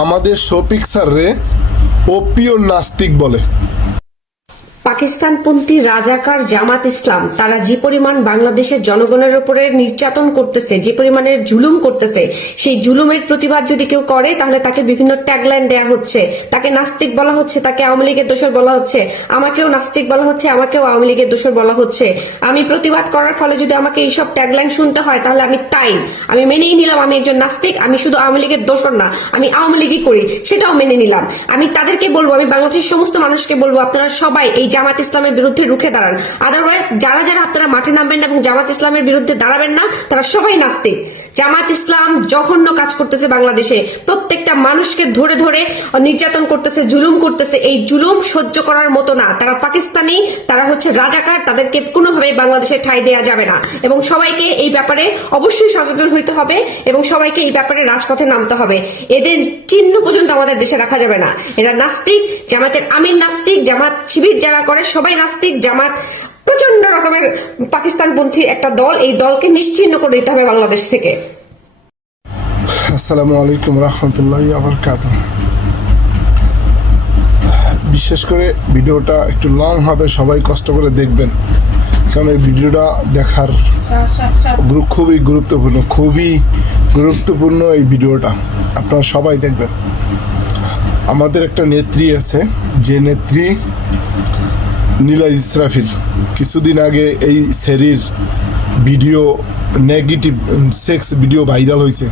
আমাদের শফিক স্যাররে ওপিও নাস্তিক বলে। পাকিস্তানপন্থী রাজাকার জামাত ইসলাম তারা যে পরিমাণ বাংলাদেশের জনগণের উপরে নির্যাতন করতেছে, যে পরিমাণের জুলুম করতেছে, সেই জুলুমের প্রতিবাদ যদি কেউ করে তাহলে তাকে বিভিন্ন ট্যাগলাইন দেয়া হচ্ছে, তাকে নাস্তিক বলা হচ্ছে, তাকে আওয়ামী লীগের দোসর বলা হচ্ছে, আমাকেও নাস্তিক বলা হচ্ছে, আমাকেও আওয়ামী লীগের দোসর বলা হচ্ছে। আমি প্রতিবাদ করার ফলে যদি আমাকে এইসব ট্যাগলাইন শুনতে হয় তাহলে আমি মেনেই নিলাম আমি একজন নাস্তিক, আমি শুধু আওয়ামী লীগের দোসর না, আমি আওয়ামী লীগই করি, সেটাও মেনে নিলাম। আমি তাদেরকে বলবো, আমি বাংলাদেশের সমস্ত মানুষকে বলবো, আপনারা সবাই এই জামাত ইসলামের বিরুদ্ধে রুখে দাঁড়ান। আদারওয়াইজ যারা যারা আপনারা মাঠে নামবেন না এবং জামাত ইসলামের বিরুদ্ধে দাঁড়াবেন না, তারা সবাই নাস্তিক। জামাত ইসলাম জঘন্য কাজ করতেছে বাংলাদেশে, প্রত্যেকটা মানুষকে ধরে ধরে নির্যাতন করতেছে, জুলুম করতেছে। এই জুলুম সহ্য করার মতো না। তারা পাকিস্তানি, তারা হচ্ছে রাজাকার, তাদেরকে কোনোভাবে বাংলাদেশে ঠাঁই দেওয়া যাবে না। এবং সবাইকে এই ব্যাপারে অবশ্যই সচেতন হইতে হবে এবং সবাইকে এই ব্যাপারে রাজপথে নামতে হবে। এদের চিহ্ন পর্যন্ত আমাদের দেশে রাখা যাবে না। এরা নাস্তিক, জামাতের আমির নাস্তিক, জামাত শিবির যারা করে সবাই নাস্তিক। জামাত প্রচন্ড রকমের পাকিস্তানপন্থী একটা দল, এই দলকে নিশ্চিহ্ন করে দিতে হবে বাংলাদেশ থেকে। আসসালামু আলাইকুম রহমতুল্লাহি ওয়া বারাকাতুহু। বিশেষ করে ভিডিওটা একটু লং হবে, সবাই কষ্ট করে দেখবেন, কারণ এই ভিডিওটা দেখার খুবই গুরুত্বপূর্ণ এই ভিডিওটা আপনারা সবাই দেখবেন। আমাদের একটা নেত্রী আছে, যে নেত্রী নীলা ইসরাফিল, কিছুদিন আগে এই সেরির video, negative sex video viral হয়েছে।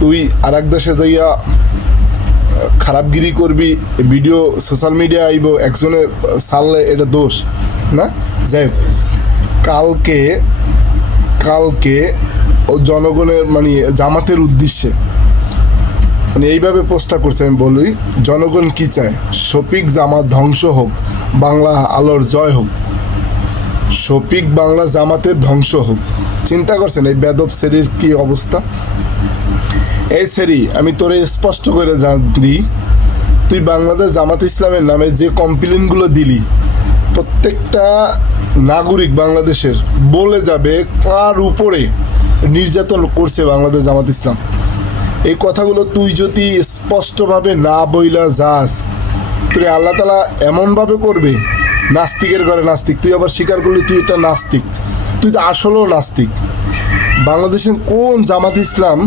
তুই আর এক দেশে যাইয়া খারাপগিরি করবি, ভিডিও সোশ্যাল মিডিয়া আইব, একজনে ছাড়লে এটা দোষ না। যাই হোক, কালকে ও জনগণের মানে জামাতের উদ্দেশ্যে মানে এইভাবে পোস্টটা করছে। আমি বলি, জনগণ কি চায়? শফিক জামাত ধ্বংস হোক, বাংলা আলোর জয় হোক। শফিক বাংলা জামাতের ধ্বংস হোক। চিন্তা করছেন এই বেদব সেরির কি অবস্থা? এই সেরি, আমি তোরে স্পষ্ট করে দিই, তুই বাংলাদেশ জামাত ইসলামের নামে যে কমপ্লেনগুলো দিলি, প্রত্যেকটা নাগরিক বাংলাদেশের বলে যাবে কার উপরে নির্যাতন করছে বাংলাদেশ জামাত ইসলাম। এই কথাগুলো তুই যদি স্পষ্টভাবে না বইলা যাস, তুই আল্লাহ তাআলা এমনভাবে করবে, নাস্তিকের ঘরে নাস্তিক। তুই আবার স্বীকার করলি তুই একটা নাস্তিক, তুই তো আসলেও নাস্তিক। বাংলাদেশের কোন জামাত ইসলাম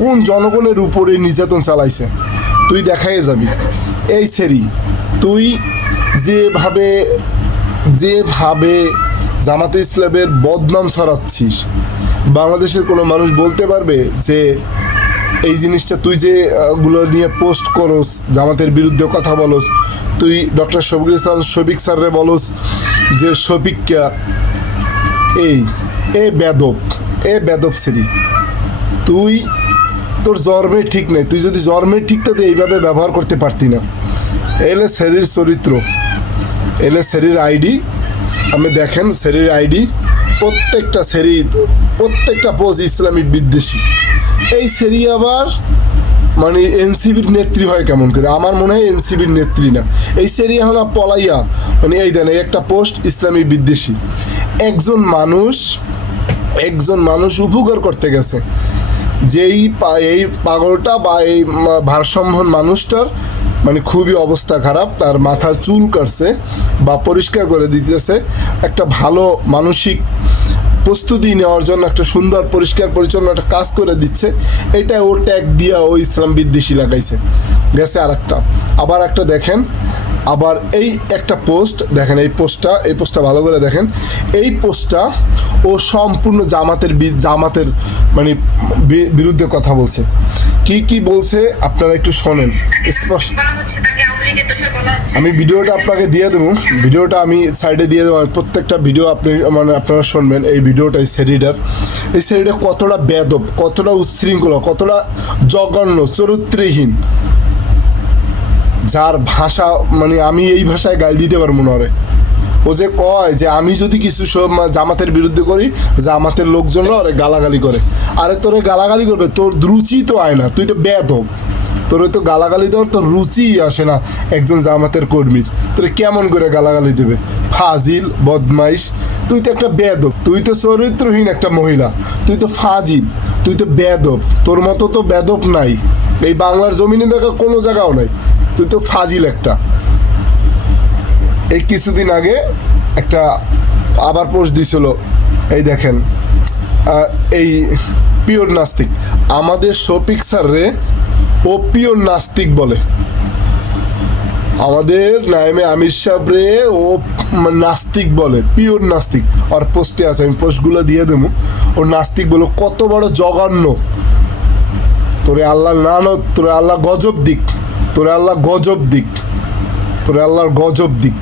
কোন জনগণের উপরে নির্যাতন চালাইছে তুই দেখাই যাবি। এই সেরি, তুই যেভাবে জামাতে ইসলামের বদনাম ছড়াচ্ছিস, বাংলাদেশের কোনো মানুষ বলতে পারবে যে এই জিনিসটা তুই যেগুলো নিয়ে পোস্ট করস, জামাতের বিরুদ্ধে কথা বলস, তুই ডক্টর শফিকুল ইসলাম শফিক স্যাররে বলস যে শফিককে এ বেদব সেরি, তোর জন্মের ঠিক নেই। তুই যদি জন্মের ঠিক থাকে এইভাবে ব্যবহার করতে পারতি না। এলে সেরির চরিত্র, এলে সেরির আইডি, আমি দেখেন সেরির আইডি, প্রত্যেকটা পোস্ট ইসলামিক বিদ্বেষী। এই সেরি আবার মানে এনসিবির নেত্রী হয় কেমন করে? আমার মনে হয় এনসিবির নেত্রী না। এই সেরি এখন পলাইয়া মানে এই দেন একটা পোস্ট ইসলামী বিদ্বেষী। একজন মানুষ উপকার করতে গেছে, এই পাগলটা বা এই ভারসাম্যহীন মানুষটার মানে খুবই অবস্থা খারাপ, তার মাথার চুল কাটছে বা পরিষ্কার করে দিতেছে, একটা ভালো মানসিক প্রস্তুতি নেওয়ার জন্য একটা সুন্দর পরিষ্কার পরিচ্ছন্ন একটা কাজ করে দিচ্ছে। এটা ও ট্যাগ দিয়া ও ইসলাম বিদ্বেষী লাগাইছে গেছে। আবার একটা দেখেন, আবার এই একটা পোস্ট দেখেন, এই পোস্টটা ভালো করে দেখেন। এই পোস্টটা ও সম্পূর্ণ জামাতের মানে বিরুদ্ধে কথা বলছে। কি বলছে আপনারা একটু শোনেন স্পষ্ট। আমি ভিডিওটা আপনাকে দিয়ে দেবো, ভিডিওটা আমি সাইডে দিয়ে দেবো, প্রত্যেকটা ভিডিও আপনারা শুনবেন। এই ভিডিওটা এই সেরিটা কতটা বেদব, কতটা উচ্ছৃঙ্খলা, কতটা জঘন্য, চরিত্রহীন, যার ভাষা মানে আমি এই ভাষায় গাল দিতে পারবো না। ও যে কয় যে আমি যদি কিছু জামাতের বিরুদ্ধে করি, জামাতের লোকজনরা ওরে গালাগালি করে। আরে তোরে গালাগালি করবে, তোর রুচি তো আয় না, তুই তো বেদব, তোর তো গালাগালি দেওয়ার তোর রুচি আসে না। একজন জামাতের কর্মীর তোরে কেমন করে গালাগালি দেবে? ফাজিল, বদমাইশ, তুই তো একটা বেদব, তুই তো চরিত্রহীন একটা মহিলা, তুই তো ফাজিল, তুই তো বেদব, তোর মতো তো বেদব নাই। এই বাংলার জমিনে দেখা কোনো জায়গাও নাই, তুই তো ফাজিল একটা। এই কিছুদিন আগে একটা আবার পোস্ট দিছিল, এই দেখেন এই পিওর নাস্তিক, আমাদের শফিক স্যার রে ও পিওর নাস্তিক বলে, আমাদের নাইমে আমির সাহেব রে ও নাস্তিক বলে, পিওর নাস্তিক। আর পোস্টে আছে, আমি পোস্টগুলো দিয়ে দেবো। ও নাস্তিক বলে, কত বড় জঘন্য! তোরে আল্লাহ নানত, তোরে আল্লাহ গজব দিক, তোরে আল্লাহ গজব দিক, তোরে আল্লাহর গজব দিক।